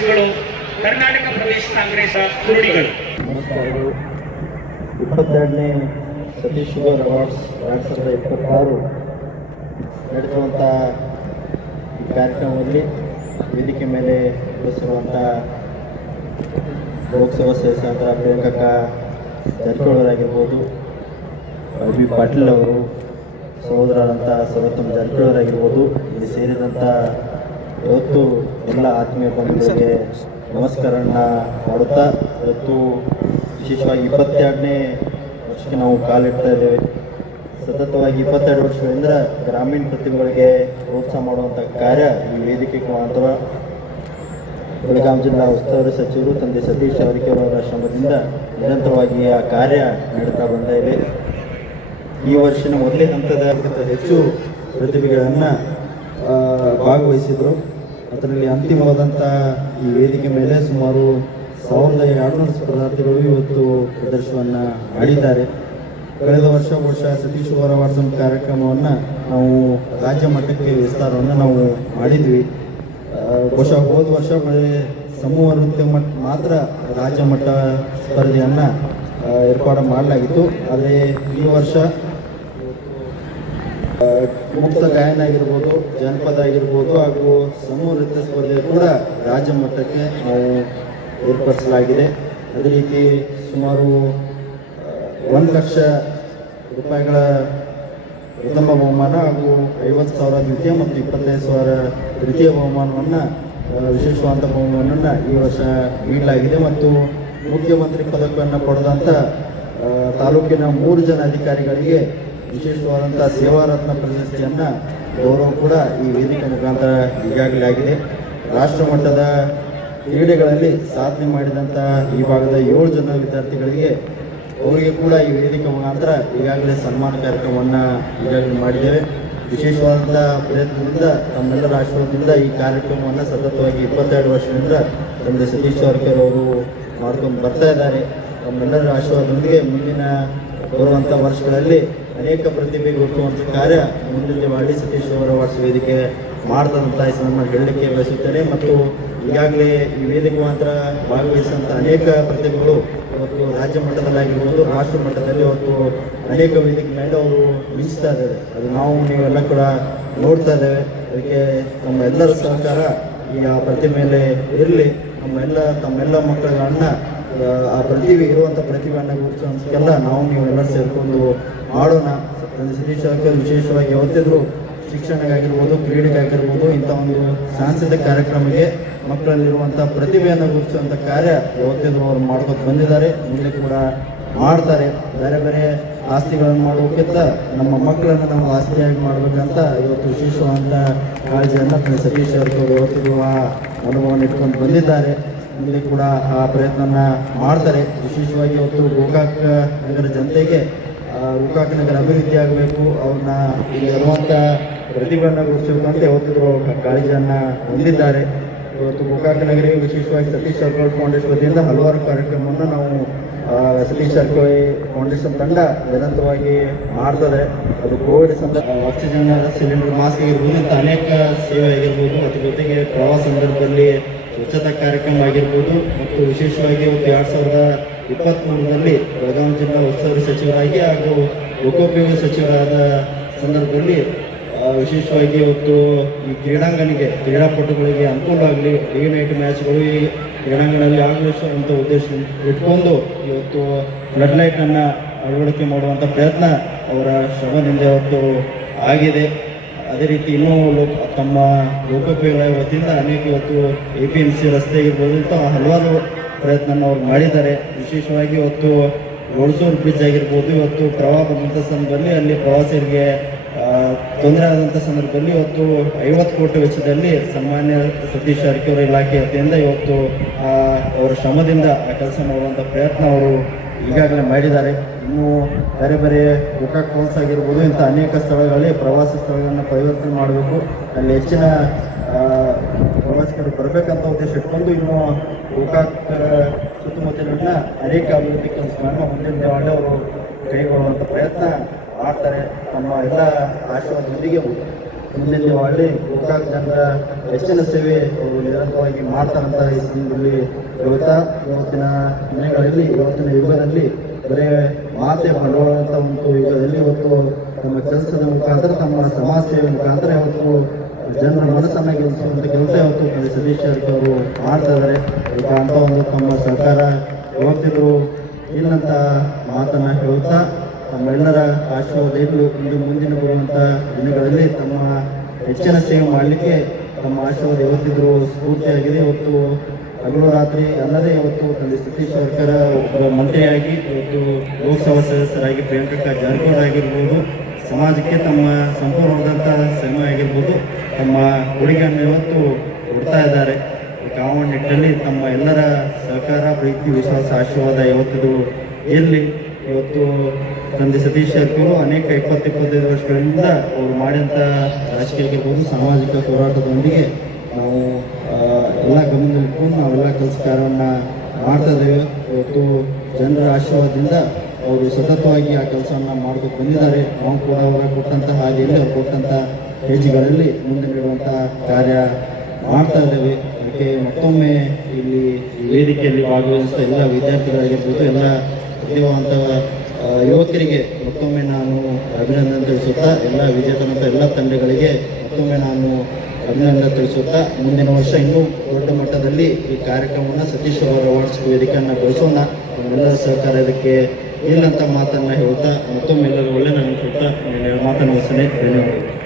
ಕರ್ನಾಟಕ ಪ್ರದೇಶ ಕಾಂಗ್ರೆಸ್ ಕುರುಡಿಗಳು. ಇಪ್ಪತ್ತೆರಡನೇ Satish sugar awards ಎರಡು ಸಾವಿರದ ಇಪ್ಪತ್ತಾರು ನಡೆಸುವಂಥ ಈ ಕಾರ್ಯಕ್ರಮದಲ್ಲಿ ವೇದಿಕೆ ಮೇಲೆ ಉಳಿಸಿರುವಂಥ ಲೋಕಸಭಾ ಸದಸ್ಯರಾದ ಪ್ರಿಯಾಂಕಕ್ಕ ಜಾರಕಿಹೊಳಿಯವರಾಗಿರ್ಬೋದು ಬಿ ಪಾಟೀಲ್ ಅವರು ಸಹೋದರಾದಂಥ ಸರ್ವೋತ್ತಮ ಜಾರಕಿಹೊಳಿಯವರಾಗಿರ್ಬೋದು ಇಲ್ಲಿ ಸೇರಿದಂಥ ಇವತ್ತು ಎಲ್ಲ ಆತ್ಮೀಯ ಬಂಧುಗಳಿಗೆ ನಮಸ್ಕಾರನ ಮಾಡುತ್ತಾ, ಇವತ್ತು ವಿಶೇಷವಾಗಿ ಇಪ್ಪತ್ತೆರಡನೇ ವರ್ಷಕ್ಕೆ ನಾವು ಕಾಲಿಡ್ತಾ ಇದ್ದೇವೆ. ಸತತವಾಗಿ ಇಪ್ಪತ್ತೆರಡು ವರ್ಷಗಳಿಂದ ಗ್ರಾಮೀಣ ಪ್ರತಿಭೆಗಳಿಗೆ ಪ್ರೋತ್ಸಾಹ ಮಾಡುವಂಥ ಕಾರ್ಯ ಈ ವೇದಿಕೆ ಮುಖಾಂತರ ಬೆಳಗಾಂ ಜಿಲ್ಲಾ ಉಸ್ತುವಾರಿ ಸಚಿವರು ತಂದೆ ಸತೀಶ್ ಅವರ ಶ್ರಮದಿಂದ ನಿರಂತರವಾಗಿ ಆ ಕಾರ್ಯ ನಡೀತಾ ಬಂದ ಇದೆ ಈ ವರ್ಷದ ಮೊದಲೇ ಹಂತದ ಹೆಚ್ಚು ಪ್ರತಿಭೆಗಳನ್ನು ಭಾಗವಹಿಸಿದರು. ಅದರಲ್ಲಿ ಅಂತಿಮವಾದಂಥ ಈ ವೇದಿಕೆ ಮೇಲೆ ಸುಮಾರು ಸಾವಿರದ ಎರಡುನೂರು ಸ್ಪರ್ಧಾರ್ಥಿಗಳು ಇವತ್ತು ಪ್ರದರ್ಶನವನ್ನು ಮಾಡಿದ್ದಾರೆ. ಕಳೆದ ವರ್ಷ ವರ್ಷ ಸತೀಶ್ ವಾಟ್ಸಪ್ ಕಾರ್ಯಕ್ರಮವನ್ನು ನಾವು ರಾಜ್ಯ ಮಟ್ಟಕ್ಕೆ ವಿಸ್ತಾರವನ್ನು ನಾವು ಮಾಡಿದ್ವಿ. ಬಹುಶಃ ಹೋದ ವರ್ಷ ಸಮೂಹ ನೃತ್ಯ ಮಟ್ಟ ಮಾತ್ರ ರಾಜ್ಯ ಮಟ್ಟ ಸ್ಪರ್ಧೆಯನ್ನು ಏರ್ಪಾಡು ಮಾಡಲಾಗಿತ್ತು. ಆದರೆ ಈ ವರ್ಷ ಮುಕ್ತ ಗಾಯನ ಆಗಿರ್ಬೋದು ಜನಪದ ಆಗಿರ್ಬೋದು ಹಾಗೂ ಸಮೂಹ ನೃತ್ಯ ಸ್ಪರ್ಧೆ ಕೂಡ ರಾಜ್ಯ ಮಟ್ಟಕ್ಕೆ ನಾವು ಏರ್ಪಡಿಸಲಾಗಿದೆ. ಅದೇ ರೀತಿ ಸುಮಾರು ಒಂದು ಲಕ್ಷ ರೂಪಾಯಿಗಳ ಪ್ರಥಮ ಬಹುಮಾನ ಹಾಗೂ ಐವತ್ತು ಸಾವಿರ ದ್ವಿತೀಯ ಮತ್ತು ಇಪ್ಪತ್ತೈದು ಸಾವಿರ ತೃತೀಯ ಬಹುಮಾನವನ್ನು ವಿಶೇಷವಾದ ಬಹುಮಾನವನ್ನು ಈ ವರ್ಷ ನೀಡಲಾಗಿದೆ ಮತ್ತು ಮುಖ್ಯಮಂತ್ರಿ ಪದಕವನ್ನು ಪಡೆದಂಥ ತಾಲೂಕಿನ ಮೂರು ಜನ ಅಧಿಕಾರಿಗಳಿಗೆ ವಿಶೇಷವಾದಂಥ ಸೇವಾರತ್ನ ಪ್ರಶಸ್ತಿಯನ್ನು ಗೌರವ ಕೂಡ ಈ ವೇದಿಕೆ ಮುಖಾಂತರ ಈಗಾಗಲೇ ಆಗಿದೆ. ರಾಷ್ಟ್ರ ಮಟ್ಟದ ಕ್ರೀಡೆಗಳಲ್ಲಿ ಸಾಧನೆ ಮಾಡಿದಂಥ ಈ ಭಾಗದ ಏಳು ಜನ ವಿದ್ಯಾರ್ಥಿಗಳಿಗೆ ಅವರಿಗೆ ಕೂಡ ಈ ವೇದಿಕೆ ಮುಖಾಂತರ ಈಗಾಗಲೇ ಸನ್ಮಾನ ಕಾರ್ಯಕ್ರಮವನ್ನು ಈಗಾಗಲೇ ಮಾಡಿದ್ದೇವೆ. ವಿಶೇಷವಾದಂಥ ಪ್ರಯತ್ನದಿಂದ ತಮ್ಮೆಲ್ಲರ ಆಶೀರ್ವಾದದಿಂದ ಈ ಕಾರ್ಯಕ್ರಮವನ್ನು ಸತತವಾಗಿ ಇಪ್ಪತ್ತೆರಡು ವರ್ಷದಿಂದ ತಂದೆ ಸತೀಶ್ ಜಾರಕಿಹೊಳಿ ಅವರು ಮಾಡ್ಕೊಂಡು ಬರ್ತಾ ಇದ್ದಾರೆ. ತಮ್ಮೆಲ್ಲರ ಆಶೀರ್ವಾದದೊಂದಿಗೆ ಮುಂದಿನ ಬರುವಂಥ ವರ್ಷಗಳಲ್ಲಿ ಅನೇಕ ಪ್ರತಿಭೆ ಹುಟ್ಟುವಂಥ ಕಾರ್ಯ ಮುಂದಿನ ಹಳ್ಳಿ ಸತೀಶ್ ಅವರ ವಾರ್ಷ ವೇದಿಕೆ ಮಾಡ್ತಂತ ನಮ್ಮ ಹೇಳಲಿಕ್ಕೆ ಬಯಸುತ್ತೇನೆ. ಮತ್ತು ಈಗಾಗಲೇ ಈ ವೇದಿಕೆ ಮಾತ್ರ ಭಾಗವಹಿಸಿದಂಥ ಅನೇಕ ಪ್ರತಿಭೆಗಳು ಇವತ್ತು ರಾಜ್ಯ ಮಟ್ಟದಲ್ಲಾಗಿರ್ಬೋದು ರಾಷ್ಟ್ರ ಮಟ್ಟದಲ್ಲಿ ಇವತ್ತು ಅನೇಕ ವೇದಿಕೆ ಮೇಲೆ ಅವರು ಮಿಂಚ್ತಾ ಇದ್ದಾರೆ. ಅದು ನಾವು ನೀವೆಲ್ಲ ಕೂಡ ನೋಡ್ತಾ ಇದ್ದೇವೆ. ಅದಕ್ಕೆ ನಮ್ಮ ಎಲ್ಲರ ಸಹಕಾರ ಈ ಆ ಪ್ರತಿಭೆ ಇರಲಿ. ನಮ್ಮೆಲ್ಲ ತಮ್ಮೆಲ್ಲ ಮಕ್ಕಳನ್ನ ಆ, ಆ ಪ್ರತಿಭೆ ಇರುವಂಥ ಪ್ರತಿಭೆಯನ್ನು ಗುರುತಿಸೋದಕ್ಕೆಲ್ಲ ನಾವು ನೀವೆಲ್ಲ ಸೇರಿಕೊಂಡು ಮಾಡೋಣ. ತಂದೆ ಸತೀಶ್ ಜಾರಕಿಹೊಳಿ ವಿಶೇಷವಾಗಿ ಯಾವತ್ತಿದ್ರು ಶಿಕ್ಷಣಕ್ಕಾಗಿರ್ಬೋದು, ಕ್ರೀಡೆಗಾಗಿರ್ಬೋದು, ಇಂಥ ಒಂದು ಸಾಂಸ್ಕೃತಿಕ ಕಾರ್ಯಕ್ರಮಕ್ಕೆ ಮಕ್ಕಳಲ್ಲಿರುವಂಥ ಪ್ರತಿಭೆಯನ್ನು ಗುರುತಿಸುವಂಥ ಕಾರ್ಯ ಯಾವತ್ತಿದ್ರು ಅವರು ಮಾಡ್ಕೊತ ಬಂದಿದ್ದಾರೆ. ಮುಂದೆ ಕೂಡ ಮಾಡ್ತಾರೆ. ಬೇರೆ ಬೇರೆ ಆಸ್ತಿಗಳನ್ನು ಮಾಡೋಕ್ಕಿಂತ ನಮ್ಮ ಮಕ್ಕಳನ್ನು ನಾವು ಆಸ್ತಿಯಾಗಿ ಮಾಡಬೇಕಂತ ಇವತ್ತು ವಿಶೇಷವಾದಂಥ ಕಾಳಜಿಯನ್ನು ಸತೀಶ್ ಅವರು ಇವತ್ತಿಗೂ ಆ ಅನುಭವವನ್ನು ಇಟ್ಕೊಂಡು ಬಂದಿದ್ದಾರೆ. ಮುಂದೆ ಕೂಡ ಆ ಪ್ರಯತ್ನನ ಮಾಡ್ತಾರೆ. ವಿಶೇಷವಾಗಿ ಇವತ್ತು ಗೋಕಾಕ್ ನಗರ ಜನತೆಗೆ ಗೋಕಾಕ್ ನಗರ ಅಭಿವೃದ್ಧಿ ಆಗಬೇಕು, ಅವ್ರನ್ನ ಇಲ್ಲಿ ಇರುವಂಥ ಪ್ರತಿಭೆಯನ್ನು ಗುರುತಿಸಬೇಕು ಅಂತ ಯಾವತ್ತಿದ್ರು ಕಾಳಜಿಯನ್ನು ಹೊಂದಿದ್ದಾರೆ. ಇವತ್ತು ಗೋಕಾಕ ನಗರಿ ವಿಶೇಷವಾಗಿ ಸತೀಶ್ ಸರ್ಕೋಯ್ ಫೌಂಡೇಶನ್ ವತಿಯಿಂದ ಹಲವಾರು ಕಾರ್ಯಕ್ರಮವನ್ನು ನಾವು ಸತೀಶ್ ಸರ್ಕೋಯ್ ಫೌಂಡೇಶನ್ ತಂಡ ನಿರಂತರವಾಗಿ ಮಾಡ್ತದೆ. ಅದು ಕೋವಿಡ್ ಸಂದರ್ಭ ಆಕ್ಸಿಜನ್ ಸಿಲಿಂಡರ್ ಮಾಸ್ಕ್ ಆಗಿರ್ಬೋದು ಅನೇಕ ಸೇವೆ ಆಗಿರ್ಬೋದು, ಅದ್ರ ಜೊತೆಗೆ ಪ್ರವಾಸ ಸಂದರ್ಭದಲ್ಲಿ ಸ್ವಚ್ಛತಾ ಕಾರ್ಯಕ್ರಮ ಆಗಿರ್ಬೋದು ಮತ್ತು ವಿಶೇಷವಾಗಿ ಇವತ್ತು ಎರಡು ಸಾವಿರದ ಇಪ್ಪತ್ತ್ಮೂರರಲ್ಲಿ ಬೆಳಗಾವಿ ಜಿಲ್ಲಾ ಉಸ್ತುವಾರಿ ಸಚಿವರಾಗಿ ಹಾಗೂ ಲೋಕೋಪಯೋಗಿ ಸಚಿವರಾದ ಸಂದರ್ಭದಲ್ಲಿ ವಿಶೇಷವಾಗಿ ಇವತ್ತು ಈ ಕ್ರೀಡಾಂಗಣಕ್ಕೆ, ಕ್ರೀಡಾಪಟುಗಳಿಗೆ ಅನುಕೂಲವಾಗಲಿ ಡೇ ನೈಟ್ ಮ್ಯಾಚ್ಗಳು ಈ ಕ್ರೀಡಾಂಗಣದಲ್ಲಿ ಆಗಮಿಸುವಂಥ ಉದ್ದೇಶ ಇಟ್ಕೊಂಡು ಇವತ್ತು ಫ್ಲಡ್ ಲೈಟನ್ನು ಅಳವಡಿಕೆ ಮಾಡುವಂಥ ಪ್ರಯತ್ನ ಅವರ ಶ್ರಮದಿಂದ ಇವತ್ತು ಆಗಿದೆ. ಅದೇ ರೀತಿ ಇನ್ನೂ ಲೋಕ ತಮ್ಮ ಲೋಕೋಪಯೋಗ ವತಿಯಿಂದ ಅನೇಕ ಇವತ್ತು ಎ ಪಿ ಎಂ ಸಿ ರಸ್ತೆ ಆಗಿರ್ಬೋದು ಇಂಥ ಹಲವಾರು ಪ್ರಯತ್ನ ಅವ್ರು ಮಾಡಿದ್ದಾರೆ. ವಿಶೇಷವಾಗಿ ಇವತ್ತು ಗೋಳ್ಸೂರು ಬ್ರಿಡ್ಜ್ ಆಗಿರ್ಬೋದು, ಇವತ್ತು ಪ್ರವಾಹ ಬಂದಂಥ ಸಂದರ್ಭದಲ್ಲಿ ಅಲ್ಲಿ ಪ್ರವಾಸಿಗರಿಗೆ ತೊಂದರೆ ಆದಂಥ ಸಂದರ್ಭದಲ್ಲಿ ಇವತ್ತು ಐವತ್ತು ಕೋಟಿ ವೆಚ್ಚದಲ್ಲಿ ಸಾಮಾನ್ಯ ಸತೀಶ್ ಜಾರಕಿಹೊಳಿ ಇಲಾಖೆ ವತಿಯಿಂದ ಇವತ್ತು ಅವರ ಶ್ರಮದಿಂದ ಆ ಕೆಲಸ ಮಾಡುವಂಥ ಪ್ರಯತ್ನ ಅವರು ಈಗಾಗಲೇ ಮಾಡಿದ್ದಾರೆ. ಇನ್ನು ಬೇರೆ ಬೇರೆ ಗೋಕಾಕ್ ಫಾಲ್ಸ್ ಆಗಿರ್ಬೋದು, ಇಂಥ ಅನೇಕ ಸ್ಥಳಗಳಲ್ಲಿ ಪ್ರವಾಸಿ ಸ್ಥಳಗಳನ್ನು ಪರಿವರ್ತನೆ ಮಾಡಬೇಕು. ಅಲ್ಲಿ ಹೆಚ್ಚಿನ ಪ್ರವಾಸಿಗರು ಬರಬೇಕಂತ ಉದ್ದೇಶ ಇಟ್ಕೊಂಡು ಇನ್ನು ಗೋಕಾಕ್ ಸುತ್ತಮುತ್ತಲಿನ ಅನೇಕ ಅಭಿವೃದ್ಧಿ ಕೆಲಸಗಳನ್ನು ಮುಂದಿನ ದಿನಗಳಲ್ಲಿ ಅವರು ಕೈಗೊಳ್ಳುವಂಥ ಪ್ರಯತ್ನ ಮಾಡ್ತಾರೆ ನಮ್ಮ ಎಲ್ಲ ಆಶೀರ್ವಾದದೊಂದಿಗೆ ಮುಂದೆ ನೀವು ಹಳ್ಳಿ ಗೋಕಾಕ್ ಜನರ ಹೆಚ್ಚಿನ ಸೇವೆ ನಿರಂತರವಾಗಿ ಮಾಡ್ತಾರಂತ ಈ ಸಂದರ್ಭದಲ್ಲಿ ಹೇಳ್ತಾ ಇವತ್ತಿನ ದಿನಗಳಲ್ಲಿ, ಇವತ್ತಿನ ಯುಗದಲ್ಲಿ ಬರೇ ಮಾತೆ ಬಂಡವಾಳ ಅಂತ ಒಂದು ಯುಗದಲ್ಲಿ ಇವತ್ತು ತಮ್ಮ ಕೆಲಸದ ಮುಖಾಂತರ ತಮ್ಮ ಸಮಾಜ ಸೇವೆ ಮುಖಾಂತರ ಇವತ್ತು ಜನರ ಮನಸ್ಸನ್ನ ಗೆಲ್ಲಿಸುವಂತ ಕೆಲಸ ಇವತ್ತು ಸತೀಶ್ ಅವರು ಮಾಡ್ತಾ ಇದ್ದಾರೆ. ಅಂತ ಒಂದು ತಮ್ಮ ಸರ್ಕಾರ ಇವತ್ತಿದ್ರು ಇಲ್ಲಂತ ಮಾತನ್ನ ಹೇಳ್ತಾ ತಮ್ಮೆಲ್ಲರ ಆಶೀರ್ವಾದ ಇರಲು ಇಂದು ಮುಂದಿನ ಬರುವಂತ ದಿನಗಳಲ್ಲಿ ತಮ್ಮ ಹೆಚ್ಚಿನ ಸೇವೆ ಮಾಡಲಿಕ್ಕೆ ತಮ್ಮ ಆಶೀರ್ವಾದ ಯಾವತ್ತಿದ್ರು ಸ್ಫೂರ್ತಿಯಾಗಿದೆ. ಇವತ್ತು ಹಗಲು ರಾತ್ರಿ ಅಲ್ಲದೆ ಇವತ್ತು ತಂದೆ ಸತೀಶ್ ಸರ್ಕಾರ ಒಬ್ಬ ಮಂತ್ರಿಯಾಗಿ, ಇವತ್ತು ಲೋಕಸಭಾ ಸದಸ್ಯರಾಗಿ ಪ್ರಿಯಾಂಕಾ ಜಾರಕಿಹೊಳಿ ಆಗಿರ್ಬೋದು, ಸಮಾಜಕ್ಕೆ ತಮ್ಮ ಸಂಪೂರ್ಣವಾದಂಥ ಶ್ರಮ ಆಗಿರ್ಬೋದು, ತಮ್ಮ ಕೊಡುಗೆಯನ್ನು ಇವತ್ತು ಕೊಡ್ತಾ ಇದ್ದಾರೆ. ಈ ಕಾವಣ ನಿಟ್ಟಿನಲ್ಲಿ ತಮ್ಮ ಎಲ್ಲರ ಸಹಕಾರ, ಪ್ರೀತಿ, ವಿಶ್ವಾಸ, ಆಶೀರ್ವಾದ ಯಾವತ್ತಿದು ಇರಲಿ. ಇವತ್ತು ತಂದೆ ಸತೀಶ್ ಜಾರಕಿಹೊಳಿ ಅನೇಕ ಇಪ್ಪತ್ತು ಇಪ್ಪತ್ತೈದು ವರ್ಷಗಳಿಂದ ಅವರು ಮಾಡಿದಂಥ ರಾಜಕೀಯ ಆಗಿರ್ಬೋದು ಸಾಮಾಜಿಕ ಹೋರಾಟದೊಂದಿಗೆ ನಾವು ಎಲ್ಲ ಗಮನದಲ್ಲಿಟ್ಕೊಂಡು ನಾವೆಲ್ಲ ಕೆಲಸ ಕಾರ್ಯವನ್ನು ಮಾಡ್ತಾ ಇದ್ದೇವೆ. ಇವತ್ತು ಜನರ ಆಶೀರ್ವಾದದಿಂದ ಅವರು ಸತತವಾಗಿ ಆ ಕೆಲಸವನ್ನು ಮಾಡ್ಕೊಂಡು ಬಂದಿದ್ದಾರೆ. ನಾವು ಕೂಡ ಅವರ ಕೊಟ್ಟಂತಹ ಹಾದಿಯಲ್ಲಿ, ಅವ್ರು ಕೊಟ್ಟಂತಹ ಹೆಜ್ಜೆಗಳಲ್ಲಿ ಮುಂದೆ ನೀಡುವಂತಹ ಕಾರ್ಯ ಮಾಡ್ತಾ ಇದ್ದೇವೆ. ಅದಕ್ಕೆ ಮತ್ತೊಮ್ಮೆ ಇಲ್ಲಿ ವೇದಿಕೆಯಲ್ಲಿ ಭಾಗವಹಿಸಿದ ಎಲ್ಲ ವಿದ್ಯಾರ್ಥಿಗಳಾಗಿರ್ಬೋದು, ಎಲ್ಲ ಆ, ಯುವಕರಿಗೆ ಮತ್ತೊಮ್ಮೆ ನಾನು ಅಭಿನಂದನೆ ತಿಳಿಸುತ್ತಾ ಎಲ್ಲ ವಿಜೇತನಂತ ಎಲ್ಲ ತಂಡಗಳಿಗೆ ಮತ್ತೊಮ್ಮೆ ನಾನು ಅಭಿನಂದನೆ ತಿಳಿಸುತ್ತಾ ಮುಂದಿನ ವರ್ಷ ಇನ್ನೂ ದೊಡ್ಡ ಮಟ್ಟದಲ್ಲಿ ಈ ಕಾರ್ಯಕ್ರಮವನ್ನು ಸತೀಶ್ ಅವರ ಅವಾರ್ಡ್ಸ್ ವೇದಿಕೆಯನ್ನು ಬೆಳೆಸೋಣ ನಮ್ಮೆಲ್ಲರ ಸಹಕಾರ ಇದಕ್ಕೆ ಇಲ್ಲಂತ ಮಾತನ್ನ ಹೇಳ್ತಾ ಮತ್ತೊಮ್ಮೆ ಎಲ್ಲರೂ ಒಳ್ಳೆ ನಾನು ಕೊಡ್ತಾ ಮಾತನ್ನು ಧನ್ಯವಾದಗಳು.